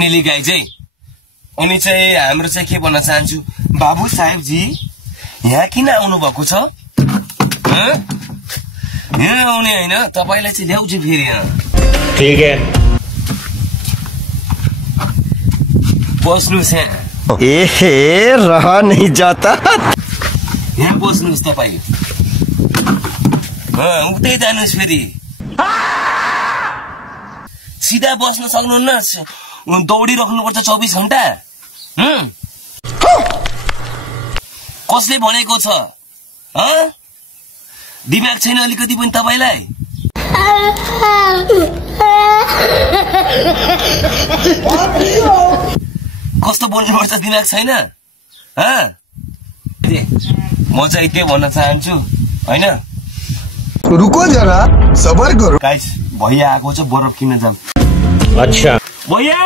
नीली गाई चाहिँ अनि चाहिँ हाम्रो चाहिँ के भन्न चाहन्छु बाबु साहेब जी यहाँ किन आउनु भएको छ यहाँ आउने हैन तपाईलाई चाहिँ ल्याउँछु फेरि यहाँ ठीक है बस्नुस् यहाँ एहे रहा नहीं जाता यहाँ बस्नुस् तपाई उतै जानुस् फेरि सिधा बस्न सक्नुहुन्न दौडिराख्नुपर्छ 24 घण्टा कसले भनेको छ दिमाग छैन अलिकति पनि तपाईलाई कस्तो बोल्नुपर्छ दिमाग छैन म चाहिँ के भन्न चाहन्छु हैन रुको जरा सबर करो गाइस भैया आएको छ बरफ किन्न जाम अच्छा भैया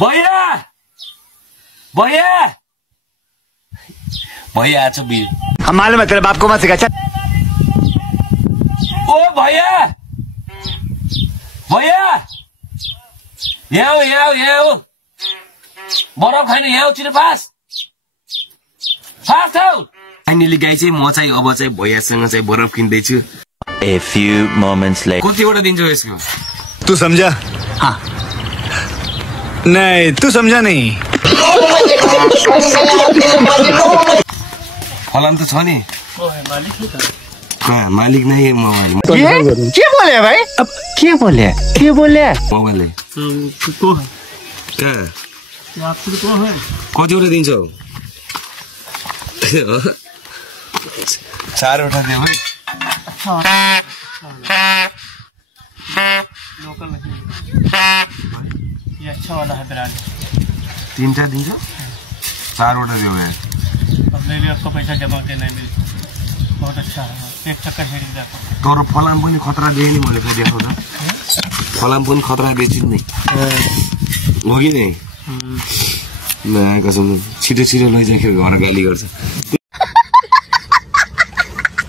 भैया भैया भैया आछ बिल हम मालूम है तेरे बाप को मत सिखा ओ भैया भैया यहाँ बरफ खाने यहाँ छिटो फास्ट आऊ फाइनली गाई चाहिँ म चाहिँ अब चाहिँ भैयासँग चाहिँ बरफ किन्दैछु A few moments later. कतिवटा दिन्छौ यसको तू समझा हाँ नहीं तू समझा नहीं फलाम त छ नि मालिक नहीं मोबाइल क्या बोले भाई अब क्या बोले मोबाइल कतिवटा दिन्छौ 4वटा देऊ है लोकल नहीं ये अच्छा वाला है ब्रांड 3टा दिन्छ 4वटा देऊ है अब ले लियो आपको पैसा जमा देना है मेरे बहुत अच्छा है एक चक्कर हेड देखो तर फलाम पनि खतरा दिए नि मैले फेरि देखाउँदा फलाम पनि खतरा दिएछु नि हो कि नै म कसम छिटो लैजाखेर घर गाली गर्छ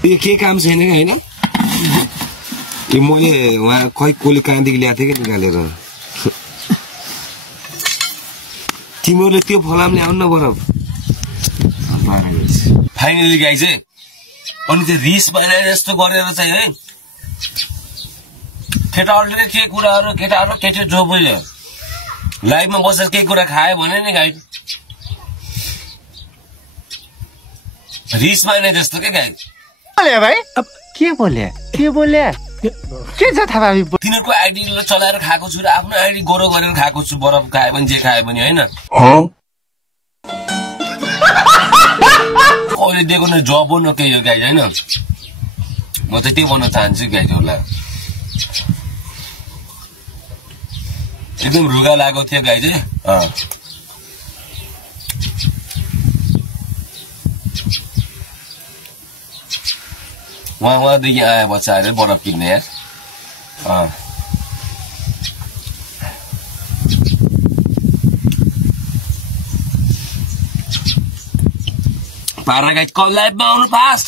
यो के काम छैन कि हैन यो मैले वहाँ खै कोले काँदेखि ल्याएको थिएँ कि निकालेर तिमीहरूले त्यो फलाम ल्याउन न बरफ फाइनली गाई चाहिँ अनि त्यो रिस भएर जस्तो गरेर चाहिँ है केटाहरूले के कुराहरू केटाहरू केटी जो बोल्यो लाइफमा बसेर केही कुरा खायो भने नि गाई रिस माने जस्तो के गाई बोले भाई अब क्या बोले के छ थाहा भाइ तिनीहरुको आइडी चलाएर खाएको छु र आफ्नो आइडी गोरो गरेर खाएको छु बरफ खाए पनि जे खाए पनि हैन कोले दिएको न जब हो न के यो गाई हैन म चाहिँ त्यही भन्न चाहन्छु गाईहरुलाई एकदम रुगा लागेको थियो गाई चाहिँ वहाँदेखि आए बच्चाहरु बरफ किन्ने यार पार्न गाई कल लाइभमा आउनु फास्ट